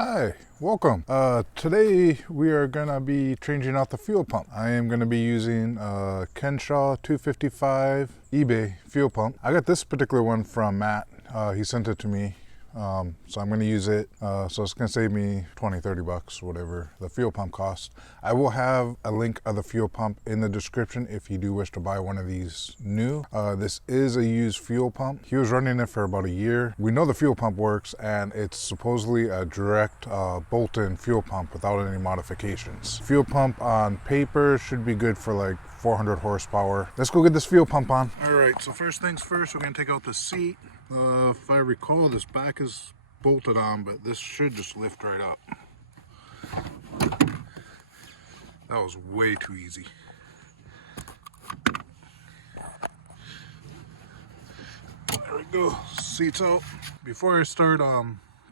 Hi, welcome. Today we are going to be changing out the fuel pump. I am going to be using Kenshaw 255 eBay fuel pump. I got this particular one from Matt. He sent it to me. So I'm going to use it. So it's going to save me 20-30 bucks, whatever the fuel pump costs. I will have a link of the fuel pump in the description if you do wish to buy one of these new. This is a used fuel pump. He was running it for about a year. We know the fuel pump works, and it's supposedly a direct bolt-in fuel pump without any modifications. Fuel pump on paper should be good for like 400 horsepower. Let's go get this fuel pump on. All right, so first things first, we're going to take out the seat. If I recall, this back is bolted on, but this should just lift right up. That was way too easy. There we go, seat's out. Before I start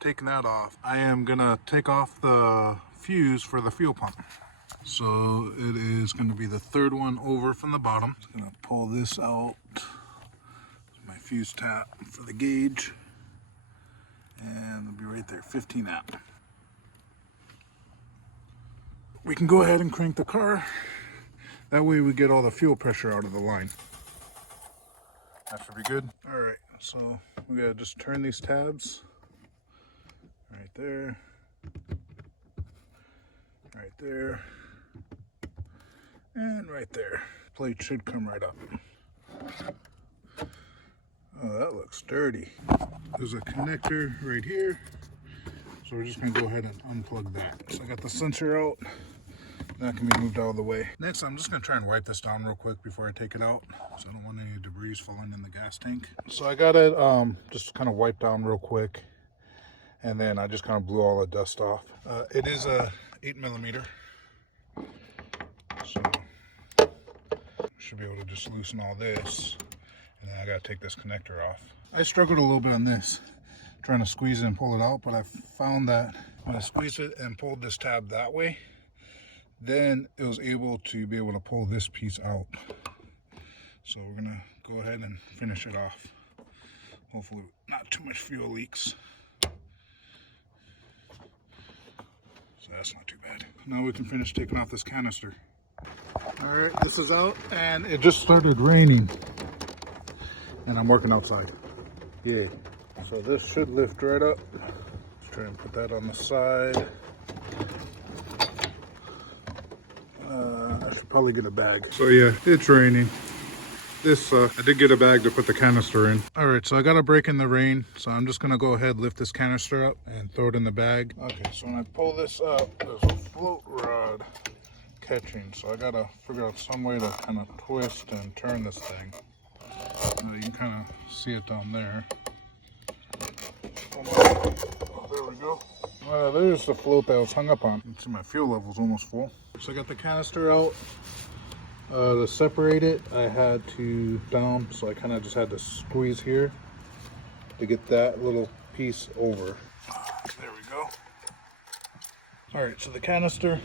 taking that off, I am gonna take off the fuse for the fuel pump. So it is gonna be the third one over from the bottom. Just gonna pull this out. Fuse tap for the gauge, and it'll be right there, 15 amp. We can go ahead and crank the car. That way we get all the fuel pressure out of the line. That should be good. All right, so we gotta just turn these tabs right there, and right there. Plate should come right up. Oh, that looks dirty. There's a connector right here. So we're just gonna go ahead and unplug that. So I got the sensor out. That can be moved out of the way. Next, I'm just gonna try and wipe this down real quick before I take it out. So I don't want any debris falling in the gas tank. So I got it just kind of wiped down real quick. And then I just kind of blew all the dust off. It is a 8mm. So should be able to just loosen all this. And then I gotta take this connector off. I struggled a little bit on this, trying to squeeze it and pull it out, but I found that when I squeezed it and pulled this tab that way, then it was able to be able to pull this piece out. So we're gonna go ahead and finish it off. Hopefully not too much fuel leaks. So that's not too bad. Now we can finish taking off this canister. All right, this is out, and it just started raining. And I'm working outside. Yeah. So this should lift right up. Let's try and put that on the side. I should probably get a bag. So yeah, it's raining. This, I did get a bag to put the canister in. All right, so I got a break in the rain. So I'm just gonna go ahead, lift this canister up and throw it in the bag. Okay, so when I pull this up, there's a float rod catching. So I gotta figure out some way to kind of twist and turn this thing. You can kind of see it down there. Oh, there we go. There's the float that was hung up on. You can see my fuel level's almost full. So I got the canister out. To separate it, I had to down, so I kind of just had to squeeze here to get that little piece over. There we go. All right, so the canister,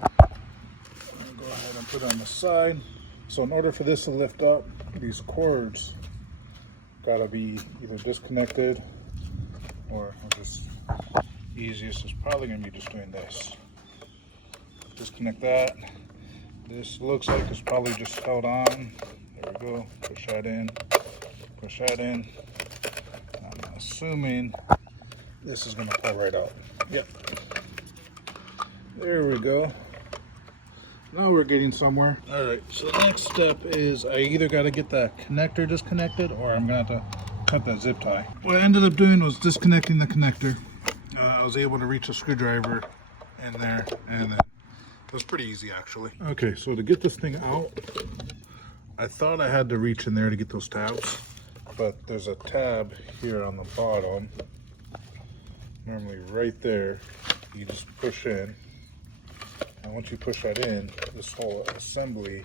I'm gonna go ahead and put it on the side. So in order for this to lift up, these cords gotta be either disconnected, or just easiest is probably gonna be just doing this. Disconnect that. This looks like it's probably just held on. There we go. Push that in. Push that in. I'm assuming this is gonna pull right out. Yep. There we go. Now we're getting somewhere. All right, so the next step is I either got to get that connector disconnected, or I'm gonna have to cut that zip tie. What I ended up doing was disconnecting the connector. I was able to reach a screwdriver in there, and then it was pretty easy actually. Okay, so to get this thing out, I thought I had to reach in there to get those tabs, but there's a tab here on the bottom. Normally right there, you just push in. And once you push that in, this whole assembly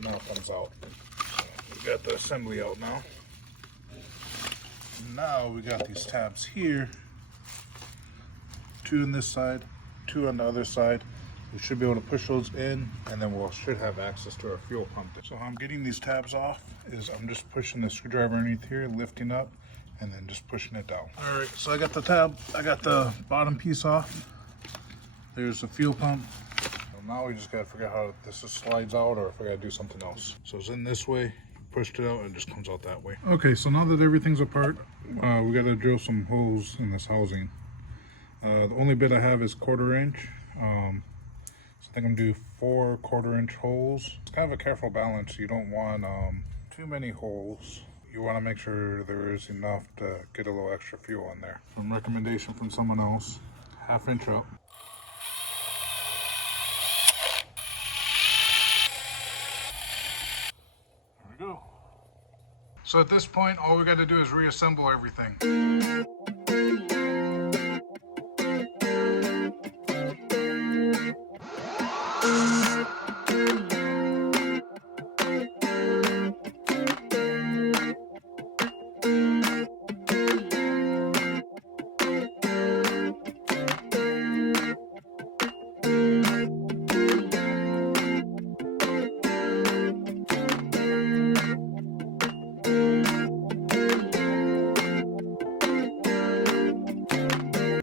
now comes out. So we got the assembly out now. Now we got these tabs here. 2 on this side, 2 on the other side. We should be able to push those in, and then we should have access to our fuel pump. So how I'm getting these tabs off is I'm just pushing the screwdriver underneath here, lifting up, and then just pushing it down. All right, so I got the tab, I got the bottom piece off. There's the fuel pump. So now we just gotta figure out how this slides out or if I gotta do something else. So it's in this way, pushed it out, and it just comes out that way. Okay, so now that everything's apart, we gotta drill some holes in this housing. The only bit I have is 1/4 inch. So I think I'm gonna do 4 1/4 inch holes. It's kind of a careful balance. You don't want too many holes. You want to make sure there is enough to get a little extra fuel in there. Some recommendation from someone else, 1/2 inch up. There we go. So at this point, all we got to do is reassemble everything.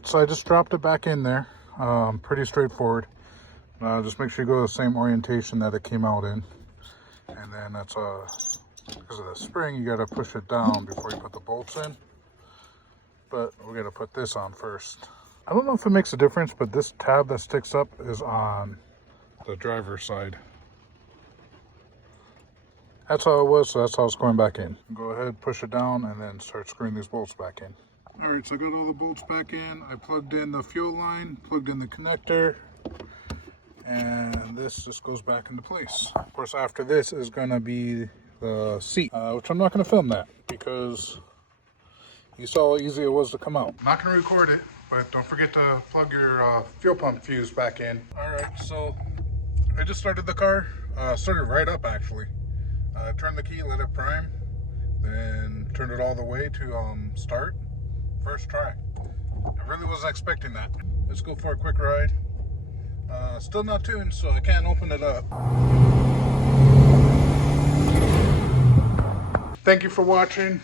So I just dropped it back in there. Pretty straightforward. Just make sure you go the same orientation that it came out in. And then that's because of the spring, you got to push it down before you put the bolts in. But we're going to put this on first. I don't know if it makes a difference, but this tab that sticks up is on the driver's side. That's how it was, so that's how it's going back in. Go ahead, push it down, and then start screwing these bolts back in. All right, so I got all the bolts back in. I plugged in the fuel line, plugged in the connector, and this just goes back into place. Of course, after this is gonna be the seat, which I'm not gonna film that because you saw how easy it was to come out. I'm not gonna record it, but don't forget to plug your fuel pump fuse back in. All right, so I just started the car, started right up actually. Turned the key, let it prime, then turned it all the way to start. First try. I really wasn't expecting that. Let's go for a quick ride. Still not tuned, so I can't open it up. Thank you for watching.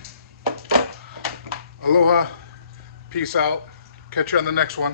Aloha. Peace out. Catch you on the next one.